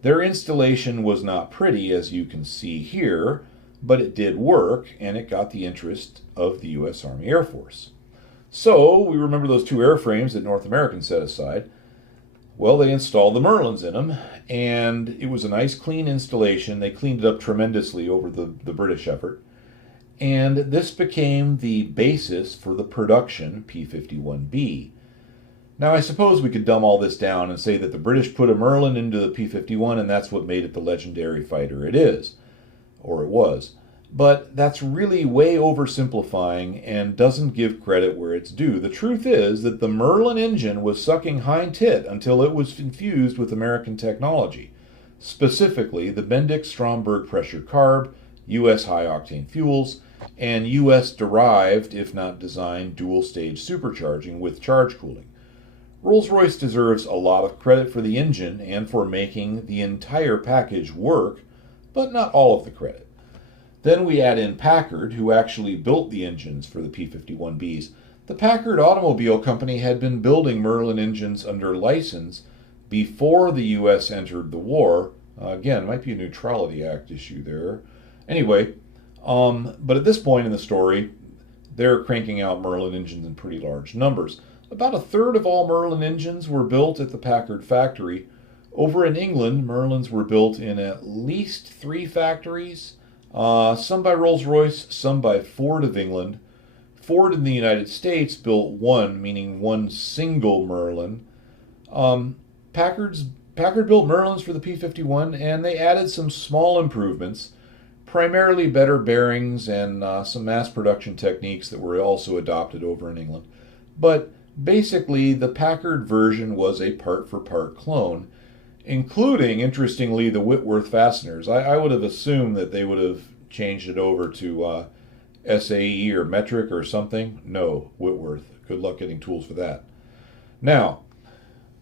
Their installation was not pretty, as you can see here, but it did work, and it got the interest of the U.S. Army Air Force. So we remember those 2 airframes that North Americans set aside. Well, they installed the Merlins in them, and it was a nice clean installation. They cleaned it up tremendously over the British effort. And this became the basis for the production P-51B. Now, I suppose we could dumb all this down and say that the British put a Merlin into the P-51, and that's what made it the legendary fighter it is, or it was. But that's really way oversimplifying and doesn't give credit where it's due. The truth is that the Merlin engine was sucking hind tit until it was infused with American technology, specifically the Bendix-Stromberg pressure carb, U.S. high-octane fuels, and U.S.-derived, if not designed, dual-stage supercharging with charge cooling. Rolls-Royce deserves a lot of credit for the engine and for making the entire package work, but not all of the credit. Then we add in Packard, who actually built the engines for the P-51Bs. The Packard Automobile Company had been building Merlin engines under license before the U.S. entered the war. Again, might be a Neutrality Act issue there. Anyway, but at this point in the story, they're cranking out Merlin engines in pretty large numbers. About a third of all Merlin engines were built at the Packard factory. Over in England, Merlins were built in at least 3 factories. Some by Rolls-Royce, some by Ford of England. Ford in the United States built 1, meaning 1 single Merlin. Packard built Merlins for the P-51, and they added some small improvements, primarily better bearings and some mass production techniques that were also adopted over in England. But basically, the Packard version was a part-for-part clone, including, interestingly, the Whitworth fasteners. I would have assumed that they would have changed it over to SAE or metric or something. No, Whitworth. Good luck getting tools for that. Now,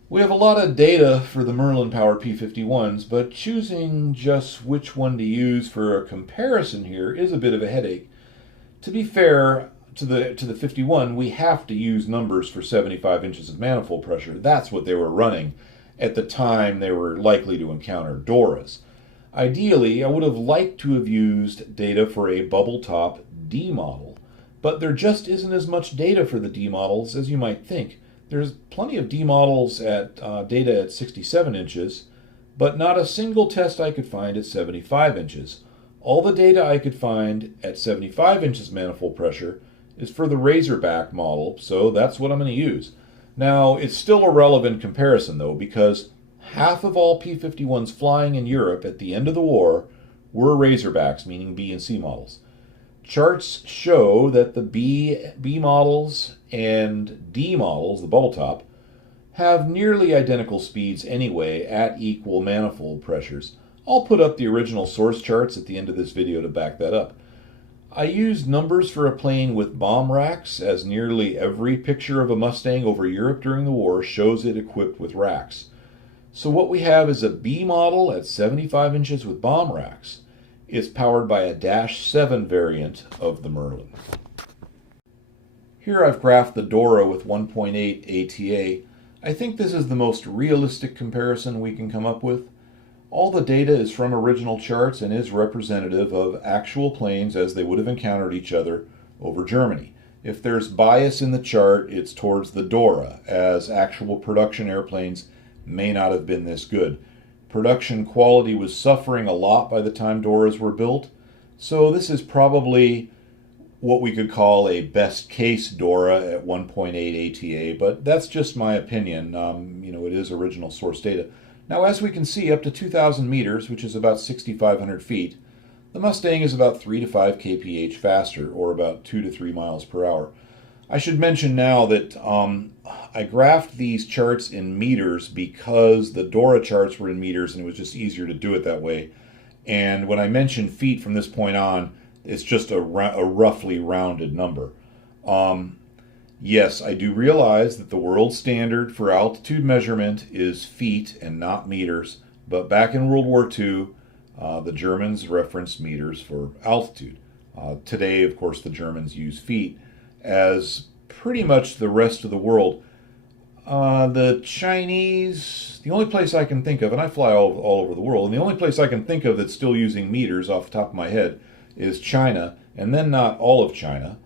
we have a lot of data for the Merlin-powered P-51s, but choosing just which one to use for a comparison here is a bit of a headache. To be fair to the 51, we have to use numbers for 75 inches of manifold pressure. That's what they were running at the time they were likely to encounter Doras. Ideally, I would have liked to have used data for a bubble top D model, but there just isn't as much data for the D models as you might think. There's plenty of D models at data at 67 inches, but not a single test I could find at 75 inches. All the data I could find at 75 inches manifold pressure is for the Razorback model, so that's what I'm going to use. Now, it's still a relevant comparison, though, because half of all P-51s flying in Europe at the end of the war were Razorbacks, meaning B and C models. Charts show that the B models and D models, the bubble top, have nearly identical speeds anyway at equal manifold pressures. I'll put up the original source charts at the end of this video to back that up. I used numbers for a plane with bomb racks, as nearly every picture of a Mustang over Europe during the war shows it equipped with racks. So what we have is a B model at 75 inches with bomb racks. It's powered by a -7 variant of the Merlin. Here I've graphed the Dora with 1.8 ATA. I think this is the most realistic comparison we can come up with. All the data is from original charts and is representative of actual planes as they would have encountered each other over Germany. If there's bias in the chart, it's towards the Dora, as actual production airplanes may not have been this good. Production quality was suffering a lot by the time Doras were built, so this is probably what we could call a best case Dora at 1.8 ATA, but that's just my opinion. It is original source data. Now, as we can see, up to 2,000 meters, which is about 6,500 feet, the Mustang is about 3 to 5 kph faster, or about 2 to 3 miles per hour. I should mention now that I graphed these charts in meters because the Dora charts were in meters and it was just easier to do it that way. And when I mention feet from this point on, it's just a roughly rounded number. Yes, I do realize that the world standard for altitude measurement is feet and not meters, but back in World War II, the Germans referenced meters for altitude. Today, of course, the Germans use feet, as pretty much the rest of the world. The Chinese, the only place I can think of, and I fly all over the world, and the only place I can think of that's still using meters off the top of my head is China, and then not all of China.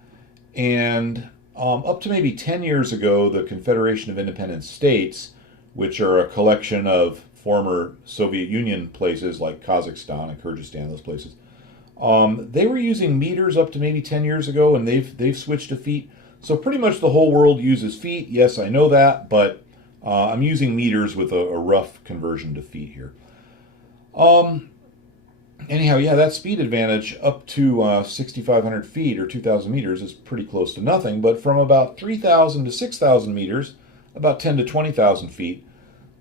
And up to maybe 10 years ago, the Confederation of Independent States, which are a collection of former Soviet Union places like Kazakhstan and Kyrgyzstan, those places, they were using meters up to maybe 10 years ago, and they've switched to feet. So pretty much the whole world uses feet. Yes, I know that, but I'm using meters with a rough conversion to feet here. Anyhow, yeah, that speed advantage up to 6,500 feet or 2,000 meters is pretty close to nothing, but from about 3,000 to 6,000 meters, about 10 to 20,000 feet,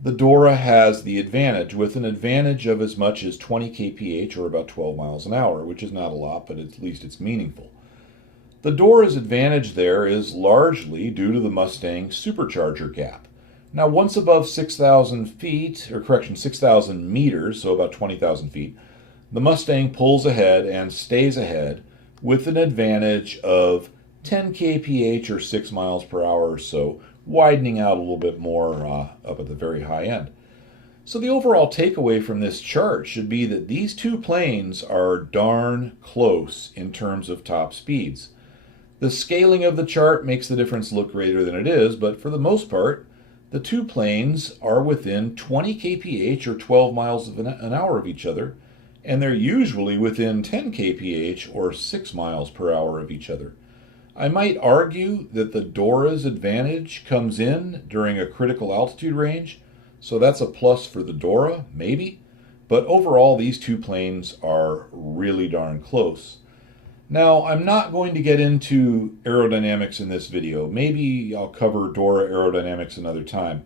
the Dora has the advantage, with an advantage of as much as 20 kph or about 12 miles an hour, which is not a lot, but at least it's meaningful. The Dora's advantage there is largely due to the Mustang supercharger gap. Now, once above 6,000 feet, or correction, 6,000 meters, so about 20,000 feet, the Mustang pulls ahead and stays ahead with an advantage of 10 kph or 6 miles per hour or so, widening out a little bit more up at the very high end. So the overall takeaway from this chart should be that these two planes are darn close in terms of top speeds. The scaling of the chart makes the difference look greater than it is, but for the most part, the two planes are within 20 kph or 12 miles an hour of each other, and they're usually within 10 kph or 6 miles per hour of each other. I might argue that the Dora's advantage comes in during a critical altitude range, so that's a plus for the Dora, maybe, but overall these two planes are really darn close. Now, I'm not going to get into aerodynamics in this video. Maybe I'll cover Dora aerodynamics another time.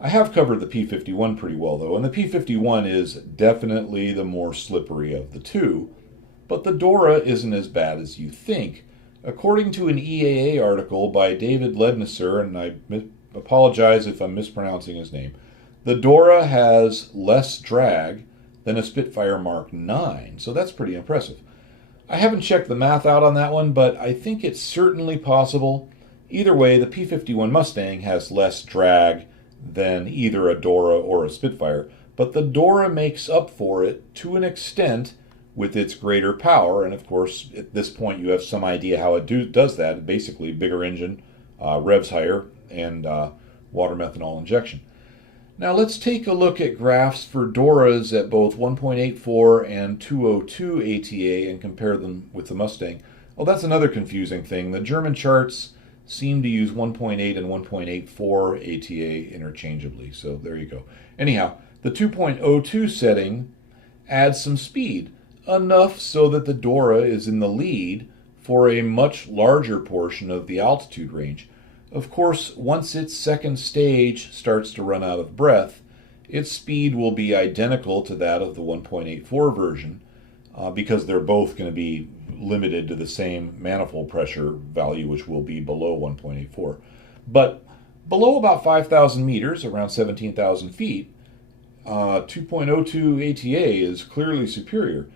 I have covered the P-51 pretty well, though, and the P-51 is definitely the more slippery of the two, but the Dora isn't as bad as you think. According to an EAA article by David Lednesser, and I apologize if I'm mispronouncing his name, the Dora has less drag than a Spitfire Mark 9, so that's pretty impressive. I haven't checked the math out on that one, but I think it's certainly possible. Either way, the P-51 Mustang has less drag than either a Dora or a Spitfire, but the Dora makes up for it to an extent with its greater power, and of course at this point you have some idea how it does that. Basically bigger engine, revs higher, and water methanol injection. Now let's take a look at graphs for Doras at both 1.84 and 202 ATA and compare them with the Mustang. Well, that's another confusing thing. The German charts seem to use 1.8 and 1.84 ATA interchangeably, so there you go. Anyhow, the 2.02 setting adds some speed, enough so that the Dora is in the lead for a much larger portion of the altitude range. Of course, once its second stage starts to run out of breath, its speed will be identical to that of the 1.84 version because they're both going to be limited to the same manifold pressure value, which will be below 1.84. But below about 5,000 meters, around 17,000 feet, 2.02 ATA is clearly superior.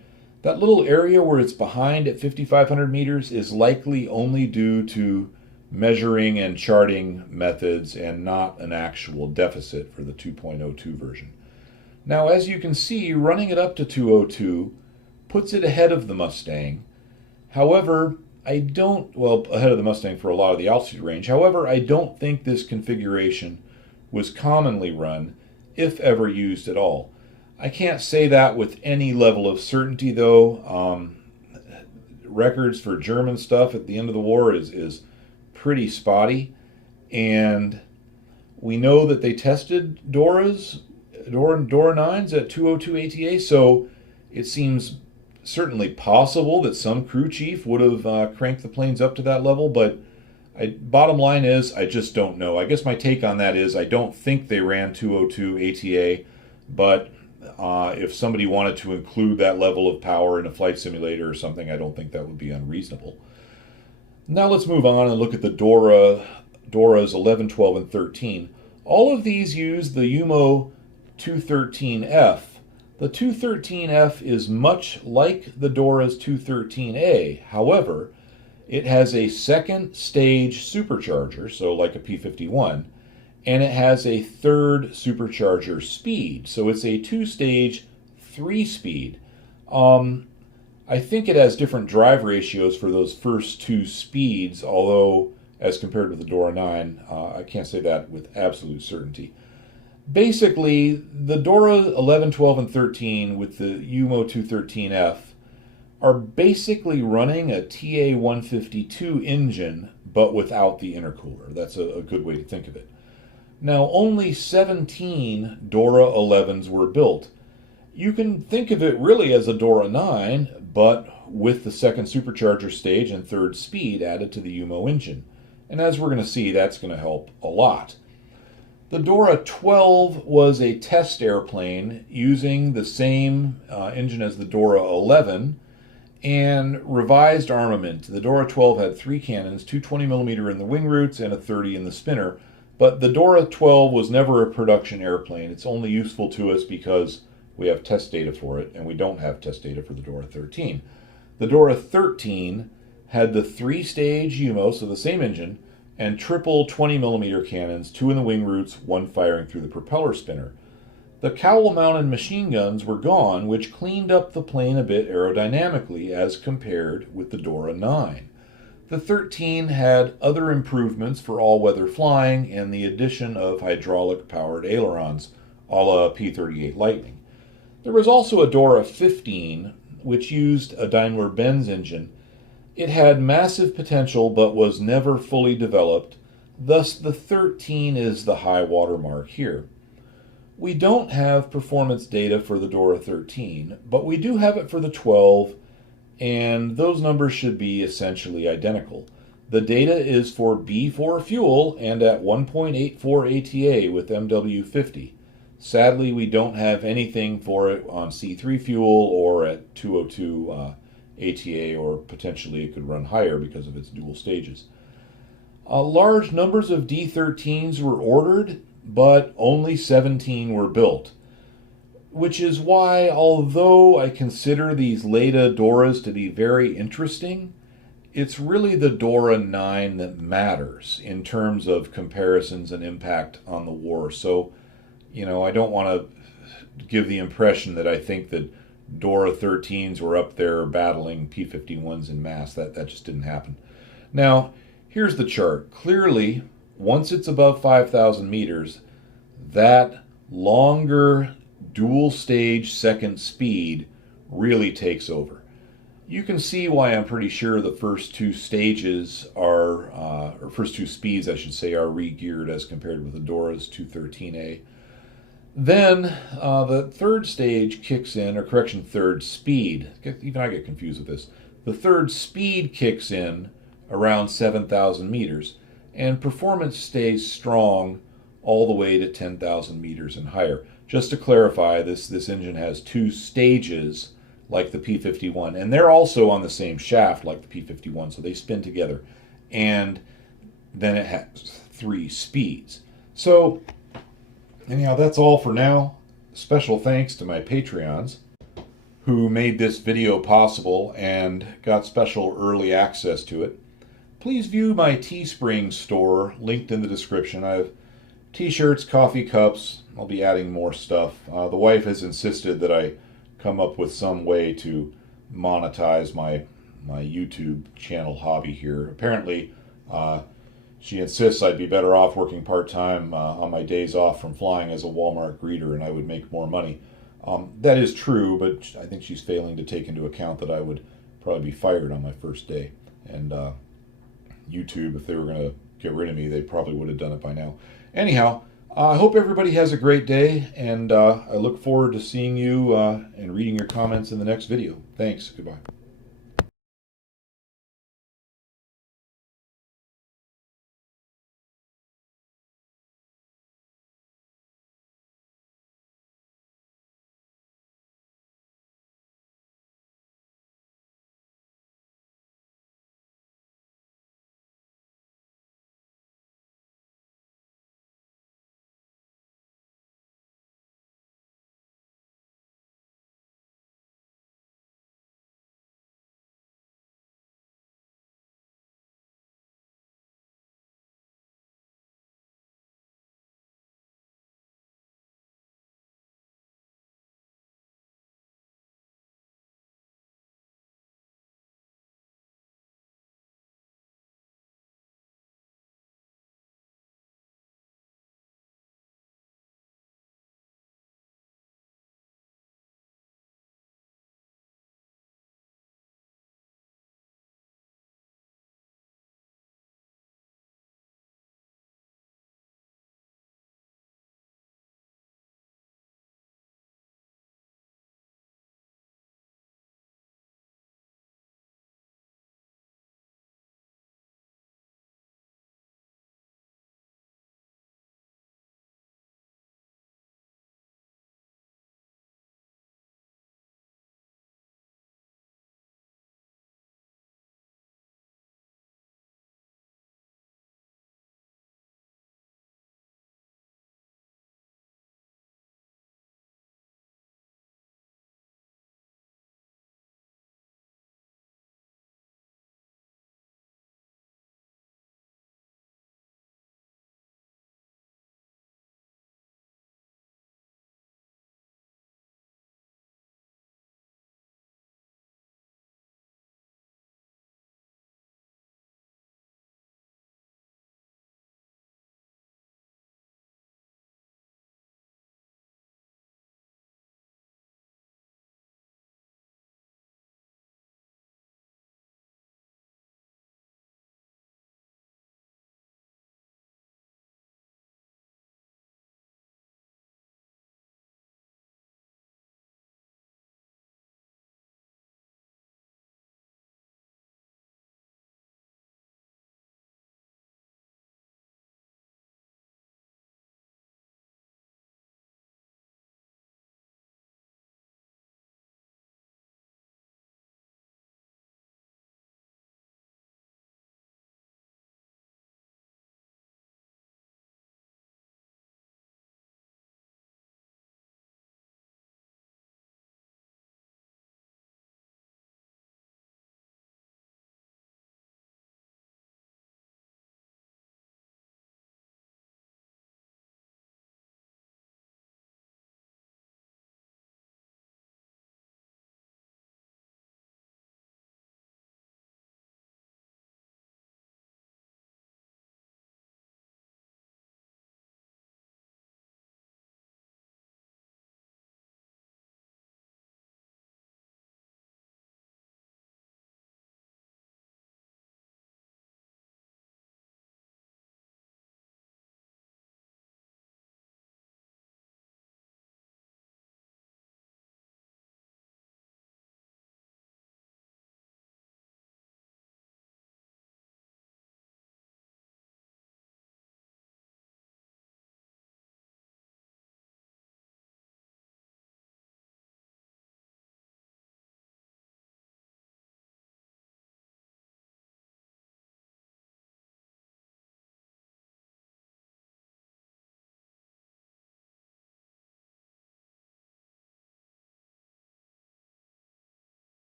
That little area where it's behind at 5,500 meters is likely only due to measuring and charting methods and not an actual deficit for the 2.02 version. Now, as you can see, running it up to 202 puts it ahead of the Mustang. However, ahead of the Mustang for a lot of the altitude range. However, I don't think this configuration was commonly run, if ever used at all. I can't say that with any level of certainty, though. Records for German stuff at the end of the war is pretty spotty, and we know that they tested Dora 9s at 202 ATA, so it seems certainly possible that some crew chief would have cranked the planes up to that level, but bottom line is I just don't know. I guess my take on that is I don't think they ran 202 ATA, but if somebody wanted to include that level of power in a flight simulator or something, I don't think that would be unreasonable. Now let's move on and look at the Doras 11, 12, and 13. All of these use the Jumo 213F. The 213F is much like the Dora's 213A. However, it has a second stage supercharger, so like a P-51, and it has a third supercharger speed. So it's a two-stage, three-speed. I think it has different drive ratios for those first two speeds, although as compared with the Dora 9, I can't say that with absolute certainty. Basically, the Dora 11, 12, and 13 with the Jumo 213F are basically running a TA-152 engine, but without the intercooler. That's a good way to think of it. Now, only 17 Dora 11s were built. You can think of it really as a Dora 9, but with the second supercharger stage and third speed added to the Jumo engine. And as we're going to see, that's going to help a lot. The Dora 12 was a test airplane using the same engine as the Dora 11 and revised armament. The Dora 12 had 3 cannons, two 20mm in the wing roots and a 30 in the spinner. But the Dora 12 was never a production airplane. It's only useful to us because we have test data for it, and we don't have test data for the Dora 13. The Dora 13 had the 3-stage Jumo, so the same engine, and triple 20mm cannons, 2 in the wing roots, 1 firing through the propeller spinner. The cowl-mounted machine guns were gone, which cleaned up the plane a bit aerodynamically as compared with the Dora 9. The 13 had other improvements for all-weather flying and the addition of hydraulic-powered ailerons, a la P-38 Lightning. There was also a Dora 15, which used a Daimler-Benz engine. It had massive potential but was never fully developed, thus the 13 is the high watermark here. We don't have performance data for the Dora 13, but we do have it for the 12, and those numbers should be essentially identical. The data is for B4 fuel and at 1.84 ATA with MW50. Sadly, we don't have anything for it on C3 fuel or at 202 ATA, or potentially it could run higher because of its dual stages. Large numbers of D13s were ordered, but only 17 were built, which is why, although I consider these Leda Doras to be very interesting, it's really the Dora 9 that matters in terms of comparisons and impact on the war. So, I don't want to give the impression that I think that Dora 13s were up there battling P-51s in mass. That just didn't happen. Now, here's the chart. Clearly, once it's above 5,000 meters, that longer dual stage second speed really takes over. You can see why I'm pretty sure the first two stages are, or first two speeds I should say, are re-geared as compared with the Dora's 213A. Then the third stage kicks in, or correction, third speed. Even I get confused with this. The third speed kicks in around 7,000 meters, and performance stays strong all the way to 10,000 meters and higher. Just to clarify, this engine has 2 stages like the P-51, and they're also on the same shaft like the P-51, so they spin together. And then it has 3 speeds. So, anyhow, that's all for now. Special thanks to my Patreons who made this video possible and got special early access to it. please view my Teespring store linked in the description. I have t-shirts, coffee cups. I'll be adding more stuff. The wife has insisted that I come up with some way to monetize my YouTube channel hobby here. Apparently, she insists I'd be better off working part-time on my days off from flying as a Walmart greeter, and I would make more money. That is true, but I think she's failing to take into account that I would probably be fired on my first day. And YouTube, if they were going to get rid of me, they probably would have done it by now. Anyhow, I hope everybody has a great day, and I look forward to seeing you and reading your comments in the next video. Thanks. Goodbye.